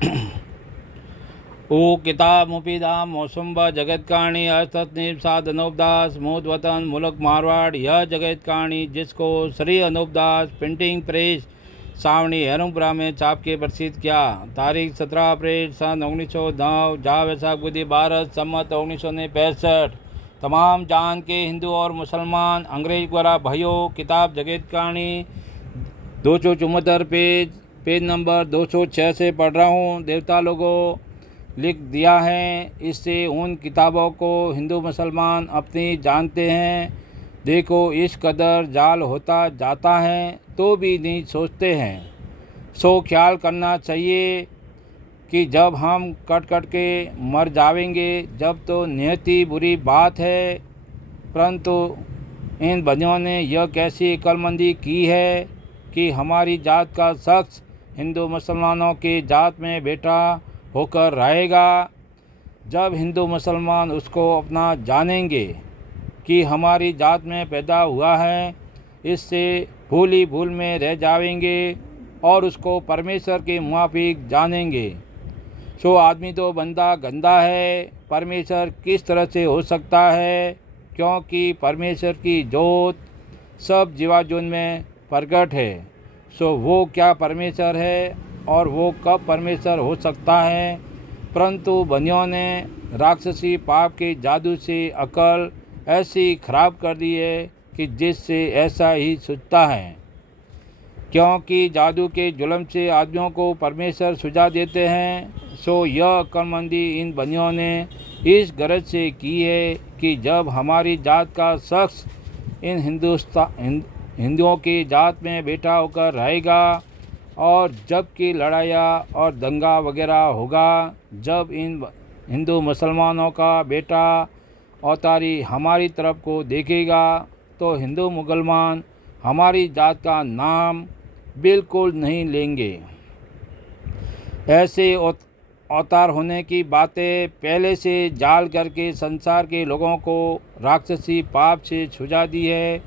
ओ किताब मुफीदा मौसम व जगत कहानी अस्तनीब साद अनूपदास मूद वतन मुल्क मारवाड़। यह जगत कहानी जिसको श्री अनूपदास प्रिंटिंग प्रेस सावनी हेरुपुरा में छाप के प्रसिद्ध किया। तारीख 17 अप्रैल सन 1909 जहाँ वैसाख बुद्धि भारत सम्मत 1965। तमाम जान के हिंदू और मुसलमान अंग्रेज द्वारा भाइयों, किताब जगत कहानी 274 पेज नंबर 206 से पढ़ रहा हूँ। देवता लोगों लिख दिया है। इससे उन किताबों को हिंदू मुसलमान अपनी जानते हैं। देखो इस कदर जाल होता जाता है तो भी नहीं सोचते हैं। सो ख्याल करना चाहिए कि जब हम कट कट के मर जाएंगे जब तो नियति बुरी बात है। परंतु इन बंदियों ने यह कैसी अक्लमंदी की है कि हमारी जात का शख्स हिंदू मुसलमानों की जात में बेटा होकर रहेगा। जब हिंदू मुसलमान उसको अपना जानेंगे कि हमारी जात में पैदा हुआ है, इससे भूल ही भूल में रह जाएंगे और उसको परमेश्वर के मुआफिक जानेंगे। सो आदमी तो बंदा गंदा है, परमेश्वर किस तरह से हो सकता है? क्योंकि परमेश्वर की जोत सब जीवाजुन में प्रकट है। सो वो क्या परमेश्वर है और वो कब परमेश्वर हो सकता है? परंतु बंदियों ने राक्षसी पाप के जादू से अकल ऐसी खराब कर दी है कि जिससे ऐसा ही सूझता है। क्योंकि जादू के जुल्म से आदमियों को परमेश्वर सुझा देते हैं। सो यह अक्लमंदी इन बंदियों ने इस गरज से की है कि जब हमारी जात का शख्स इन हिंदुओं की जात में बेटा होकर रहेगा और जब की लड़ाइयाँ और दंगा वगैरह होगा, जब इन हिंदू मुसलमानों का बेटा अवतारी हमारी तरफ को देखेगा तो हिंदू मुसलमान हमारी जात का नाम बिल्कुल नहीं लेंगे। ऐसे अवतार होने की बातें पहले से जाल करके संसार के लोगों को राक्षसी पाप से छुड़ा दी है।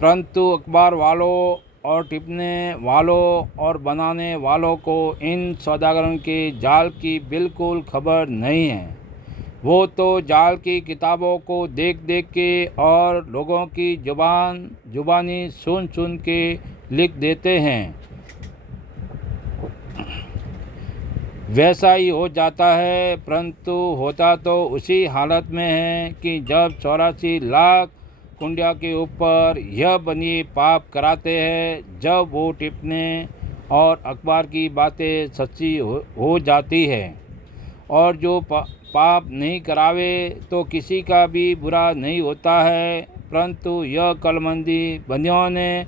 परंतु अखबार वालों और टिपने वालों और बनाने वालों को इन सौदागरों के जाल की बिल्कुल खबर नहीं है। वो तो जाल की किताबों को देख देख के और लोगों की जुबानी सुन सुन के लिख देते हैं। वैसा ही हो जाता है, परंतु होता तो उसी हालत में है कि जब 84 लाख कुंडिया के ऊपर यह बनी पाप कराते हैं, जब वो टिपने और अखबार की बातें सच्ची हो जाती है। और जो पाप नहीं करावे तो किसी का भी बुरा नहीं होता है। परंतु यह अक्लमंदी बंदियों ने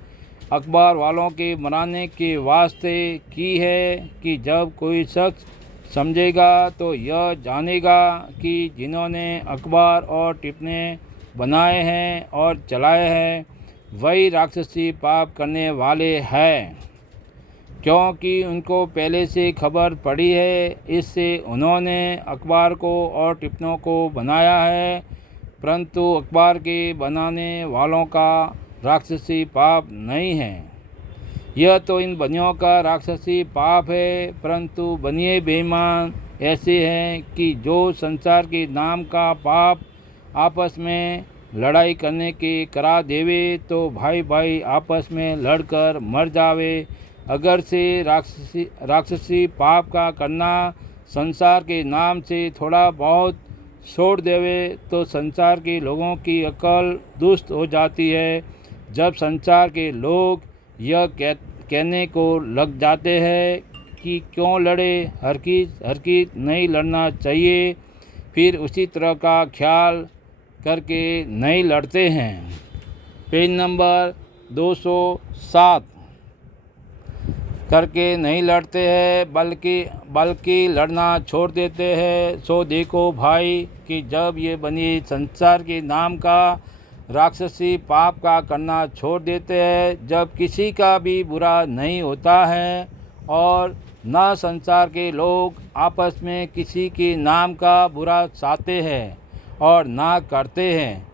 अखबार वालों के मनाने के वास्ते की है कि जब कोई शख्स समझेगा तो यह जानेगा कि जिन्होंने अखबार और टिपने बनाए हैं और चलाए हैं वही राक्षसी पाप करने वाले हैं। क्योंकि उनको पहले से खबर पड़ी है, इससे उन्होंने अखबार को और टिप्पणों को बनाया है। परंतु अखबार के बनाने वालों का राक्षसी पाप नहीं है। यह तो इन बनियों का राक्षसी पाप है। परंतु बनिए बेईमान ऐसे हैं कि जो संसार के नाम का पाप आपस में लड़ाई करने के करा देवे तो भाई भाई आपस में लड़कर मर जावे। अगर से राक्षसी पाप का करना संसार के नाम से थोड़ा बहुत छोड़ देवे तो संसार के लोगों की अकल दुष्ट हो जाती है। जब संसार के लोग यह कहने को लग जाते हैं कि क्यों लड़े, हर की नहीं लड़ना चाहिए, फिर उसी तरह का ख्याल करके नहीं लड़ते हैं। पेज नंबर 207 करके नहीं लड़ते हैं बल्कि लड़ना छोड़ देते हैं। सो देखो भाई कि जब ये बनी संसार के नाम का राक्षसी पाप का करना छोड़ देते हैं, जब किसी का भी बुरा नहीं होता है और न संसार के लोग आपस में किसी के नाम का बुरा चाहते हैं और ना करते हैं,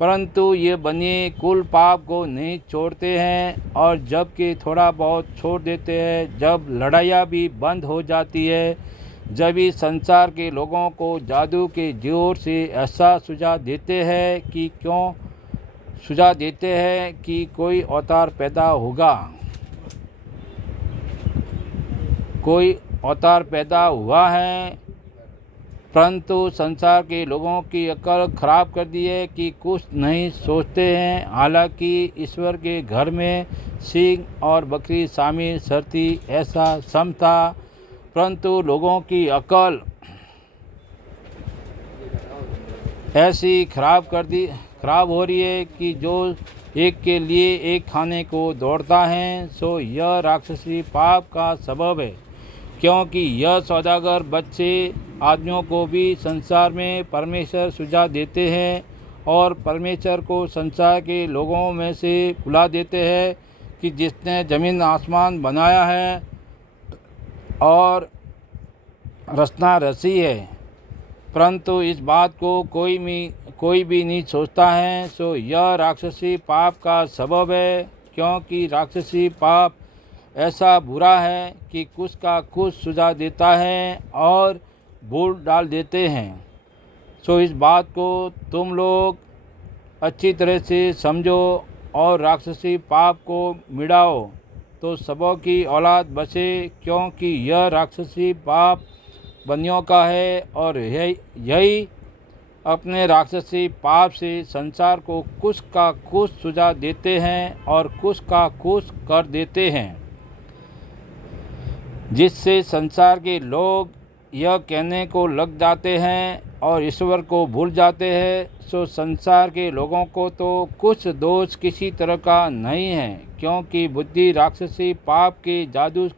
परंतु ये बनिए कुल पाप को नहीं छोड़ते हैं, और जबकि थोड़ा बहुत छोड़ देते हैं, जब लड़ाइयाँ भी बंद हो जाती है, जब इस संसार के लोगों को जादू के जोर से ऐसा सुझाव देते हैं कि कोई अवतार पैदा होगा, कोई अवतार पैदा हुआ है, परंतु संसार के लोगों की अक्ल खराब कर दी है कि कुछ नहीं सोचते हैं। हालांकि ईश्वर के घर में सिंह और बकरी शामिल सरती ऐसा सम था, परंतु लोगों की अक्ल ऐसी खराब हो रही है कि जो एक के लिए एक खाने को दौड़ता है, सो यह राक्षसी पाप का सबब है। क्योंकि यह सौदागर बच्चे आदमियों को भी संसार में परमेश्वर सुझाव देते हैं, और परमेश्वर को संसार के लोगों में से बुला देते हैं कि जिसने ज़मीन आसमान बनाया है और रचना रची है, परंतु इस बात को कोई भी नहीं सोचता है, सो यह राक्षसी पाप का सबब है। क्योंकि राक्षसी पाप ऐसा बुरा है कि कुछ का कुछ सुझाव देता है और भूल डाल देते हैं। सो इस बात को तुम लोग अच्छी तरह से समझो और राक्षसी पाप को मिटाओ, तो सबों की औलाद बचे। क्योंकि यह राक्षसी पाप बनियों का है, और यही अपने राक्षसी पाप से संसार को कुछ का कुछ सुझाव देते हैं और कुछ का कुछ कर देते हैं, जिससे संसार के लोग यह कहने को लग जाते हैं और ईश्वर को भूल जाते हैं। सो संसार के लोगों को तो कुछ दोष किसी तरह का नहीं है, क्योंकि बुद्धि राक्षसी पाप के जादू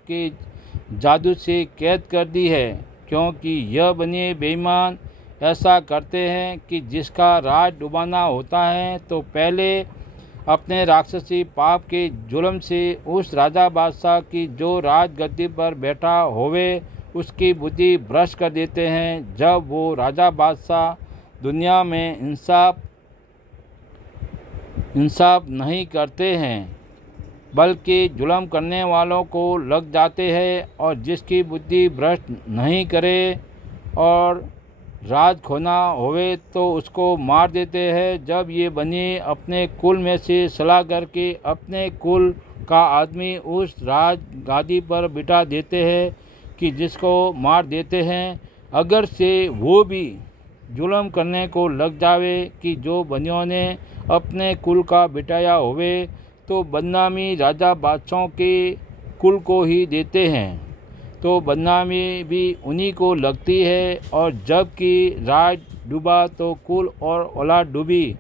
से कैद कर दी है। क्योंकि यह बनिए बेईमान ऐसा करते हैं कि जिसका राज डुबाना होता है, तो पहले अपने राक्षसी पाप के जुल्म से उस राजा बादशाह की जो राज गद्दी पर बैठा होवे उसकी बुद्धि भ्रष्ट कर देते हैं। जब वो राजा बादशाह दुनिया में इंसाफ नहीं करते हैं, बल्कि जुल्म करने वालों को लग जाते हैं, और जिसकी बुद्धि भ्रष्ट नहीं करे और राज खोना होवे तो उसको मार देते हैं। जब ये बनिए अपने कुल में से सलाह करके अपने कुल का आदमी उस राज गादी पर बिठा देते हैं कि जिसको मार देते हैं, अगर से वो भी जुल्म करने को लग जावे कि जो बनियों ने अपने कुल का बिठाया होवे, तो बदनामी राजा बादशाहों के कुल को ही देते हैं, तो बदनामी भी उन्हीं को लगती है। और जबकि राज डूबा तो कुल और औलाद डूबी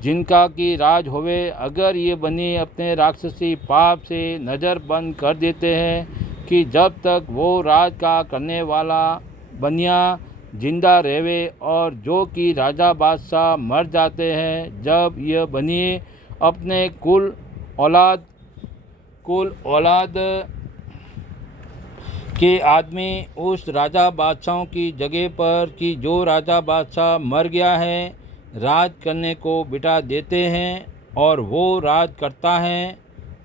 जिनका की राज होवे। अगर ये बनी अपने राक्षसी पाप से नज़र बंद कर देते हैं कि जब तक वो राज का करने वाला बनिया जिंदा रहवे, और जो कि राजा बादशाह मर जाते हैं, जब यह बनिए अपने कुल औलाद के आदमी उस राजा बादशाहों की जगह पर कि जो राजा बादशाह मर गया है राज करने को बिठा देते हैं, और वो राज करता है,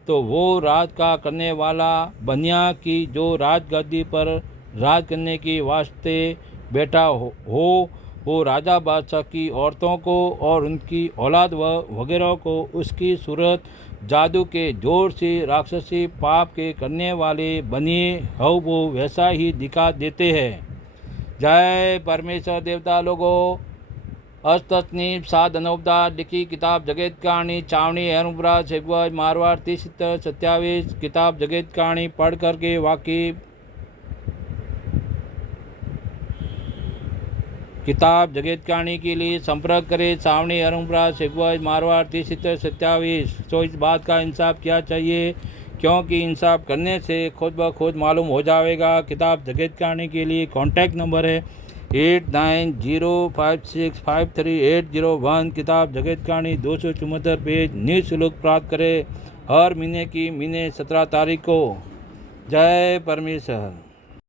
तो वो राज का करने वाला बनिया की जो राजगद्दी पर राज करने के वास्ते बैठा हो वो राजा बादशाह की औरतों को और उनकी औलाद वगैरह को उसकी सूरत जादू के जोर से राक्षसी पाप के करने वाले बनिए हो वो वैसा ही दिखा देते हैं। जय परमेश्वर देवता लोगों। अस्तनीप साधनोपदार लिखी किताब जगत कहानी चावनी एरुब्रा सेगवाज मारवाड़ 30-27 किताब जगत कहानी पढ़ करके वाकिफ किताब जगत कहानी के लिए संपर्क करें सावनी अरुम्बरा सेगवाज मारवाड़ 30-27। तो इस बात का इंसाफ किया चाहिए, क्योंकि इंसाफ करने से खुद ब खुद मालूम हो जाएगा। किताब जगत कहानी के लिए कॉन्टैक्ट नंबर है 8905653801। किताब जगत कहानी 274 पेज निःशुल्क प्राप्त करें हर महीने की 17 तारीख को। जय परमेश्वर।